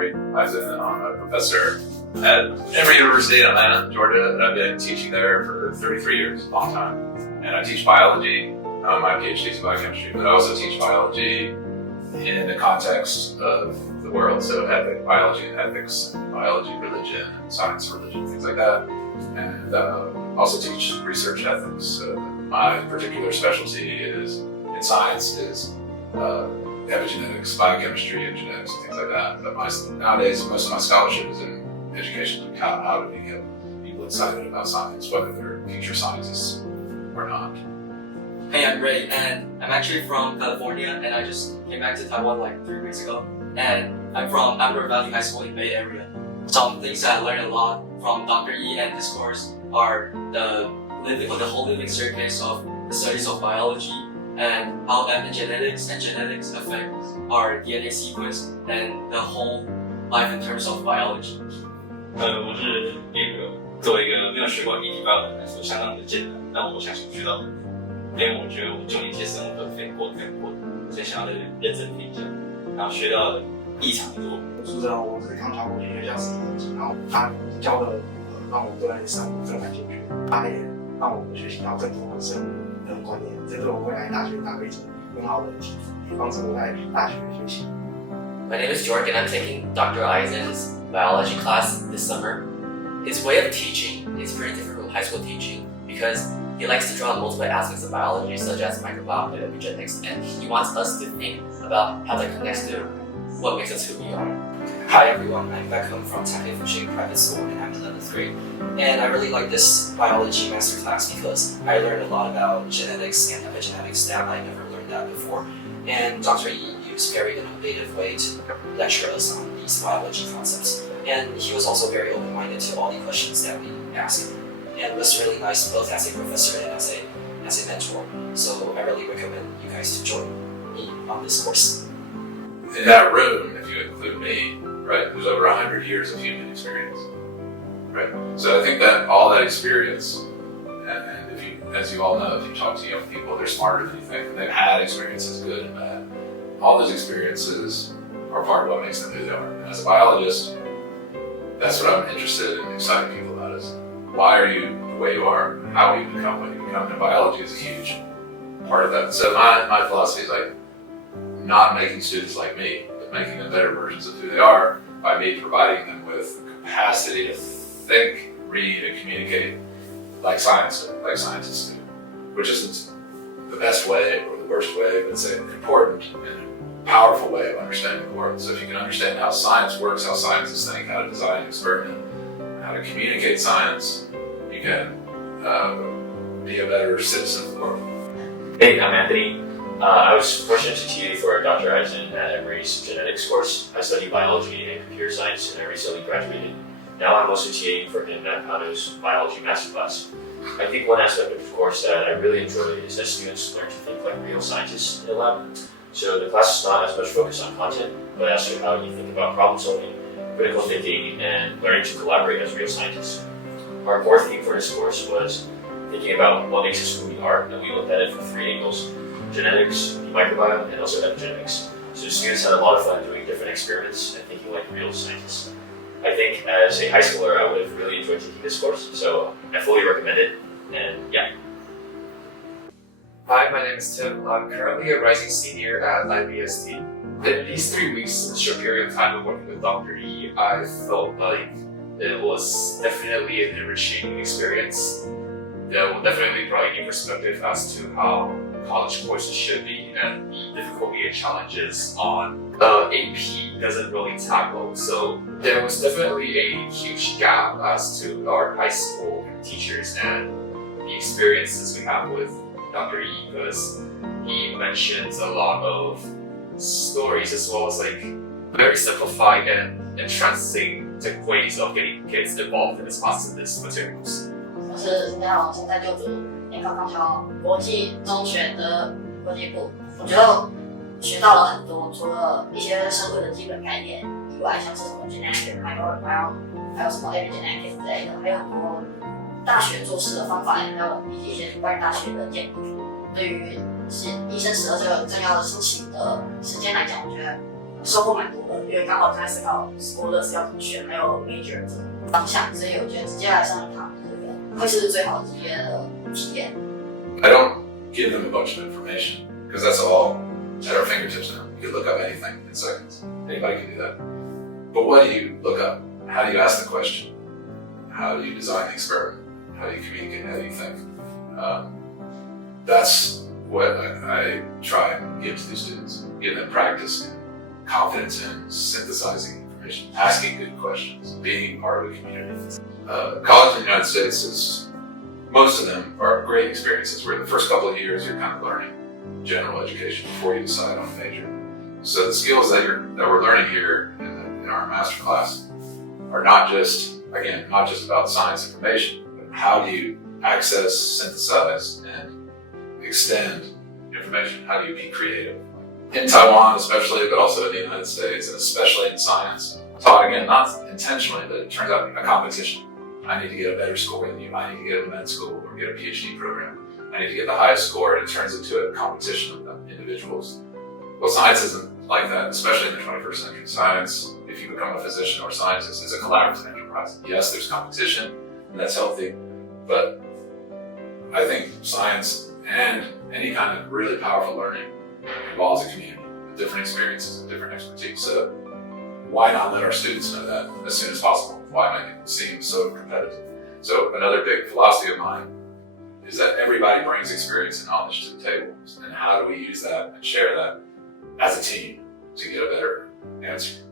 Arri Eisen. I'm a professor at Emory University in Atlanta, Georgia, and I've been teaching there for 33 years, a long time. And I teach biology. My PhD is in biochemistry, but I also teach biology in the context of the world, so biology and ethics, and biology, religion, and science, religion, things like that. And also teach research ethics. So my particular specialty in science is epigenetics, biochemistry, and genetics, and things like that. But nowadays, most of my scholarship is in education, like how do we get people excited about science, whether they're future scientists or not. Hey, I'm Ray, and I'm actually from California, and I just came back to Taiwan like 3 weeks ago. And I'm from Amber Valley High School in Bay Area. Some things that I learned a lot from Dr. E and his course are the whole living circuits of the studies of biology and how epigenetics and genetics affect our DNA sequence and the whole life in terms of biology. 我是叶哥，作为一个没有学过遗体报的来说，相当的艰难，但我相信学到很多。因为我觉得我9年级生物课过得非常过，所以想要在认真听一下，然后学到了异常多。说真的，我是刚考过学校10年级，然后他教的让我对生物更感兴趣，他也让我学习到更多的生物的观念，这对我未来大学打会很好的基础，也帮助我在大学学习。My name is George and I'm taking Dr. Eisen's biology class this summer. His way of teaching is very different from high school teaching because he likes to draw on multiple aspects of biology such as microbiome and epigenetics, and he wants us to think about how that connects to what makes us who we are. Hi everyone, I'm back home from Taipei Fuxing Private School and I'm 11th grade. And I really like this biology masterclass because I learned a lot about genetics and epigenetics that I never learned that before. And Dr. Yi used very innovative way to lecture us on these biology concepts. And he was also very open-minded to all the questions that we asked. And it was really nice both as a professor and as a mentor. So I really recommend you guys to join me on this course. In that room, if you include me, right, there's over 100 years of human experience, right? So I think that all that experience, and if you, as you all know, if you talk to young people, they're smarter than you think, and they've had experiences, good and bad. All those experiences are part of what makes them who they are. And as a biologist, that's what I'm interested in exciting people about is why are you the way you are, how you become what you become, and biology is a huge part of that. So my philosophy is like not making students like me, but making them better versions of who they are by me providing them with the capacity to think, read, and communicate like scientists do, which isn't the best way or the worst way, but it's an important and powerful way of understanding the world. So if you can understand how science works, how scientists think, how to design an experiment, how to communicate science, you can be a better citizen of the world. Hey, I'm Anthony. I was fortunate to TA for Dr. Eisen at Emory's genetics course. I studied biology and computer science and I recently graduated. Now I'm also TAing for him at Kano's biology masterclass. I think one aspect of the course that I really enjoy is that students learn to think like real scientists in the lab. So the class is not as much focused on content, but as to how you think about problem solving, critical thinking, and learning to collaborate as real scientists. Our core theme for this course was thinking about what makes us who we are, and we looked at it from 3 angles: genetics, the microbiome, and also epigenetics. So the students had a lot of fun doing different experiments and thinking like real scientists. I think as a high schooler, I would have really enjoyed taking this course, so I fully recommend it, and yeah. Hi, my name is Tim. I'm currently a rising senior at IBST. In these 3 weeks, in a short period of time of working with Dr. E, I felt like it was definitely an enriching experience that will definitely provide new perspective as to how college courses should be and the difficulty and challenges on AP doesn't really tackle. So there was definitely a huge gap as to our high school teachers and the experiences we have with Dr. E, because he mentions a lot of stories as well as like very simplified and entrancing ways of getting kids involved in this class and this materials. 我是陈家龙，现在就读联考高校国际中学的国际部。我觉得学到了很多，除了一些生物的基本概念以外，像是什么 genetic， 还有什么 epigenetic 之类的，还有很多大学做事的方法，还有以及一些关于大学的建议。对于医生12这个重要的申请的时间来讲，我觉得收获蛮多的，因为刚好在思考 scholars 要怎么选，还有 major 的方向，所以我觉得直接来上一堂课会是最好的直接的体验。I don't give them a bunch of information because that's all at our fingertips now. You can look up anything in seconds. Anybody can do that. But what do you look up? How do you ask the question? How do you design the experiment? How do you communicate? How do you think? That's what I try and give to these students. Give them practice and confidence in synthesizing information, asking good questions, being part of a community. College in the United States is, most of them are great experiences where the first couple of years you're kind of learning general education before you decide on a major. So the skills that we're learning here in our master class are not just about science information, but how do you access, synthesize, and extend information? How do you be creative? In Taiwan especially, but also in the United States, and especially in science, taught again, not intentionally, but it turns out a competition. I need to get a better score than you. I need to get into med school or get a PhD program. I need to get the highest score, and it turns into a competition of individuals. Well, science isn't like that, especially in the 21st century. Science, if you become a physician or scientist, is a collaborative enterprise. Yes, there's competition, and that's healthy, but I think science and any kind of really powerful learning involves a community with different experiences and different expertise. So why not let our students know that as soon as possible? Why make it seem so competitive? So another big philosophy of mine is that everybody brings experience and knowledge to the table. And how do we use that and share that as a team to get a better answer?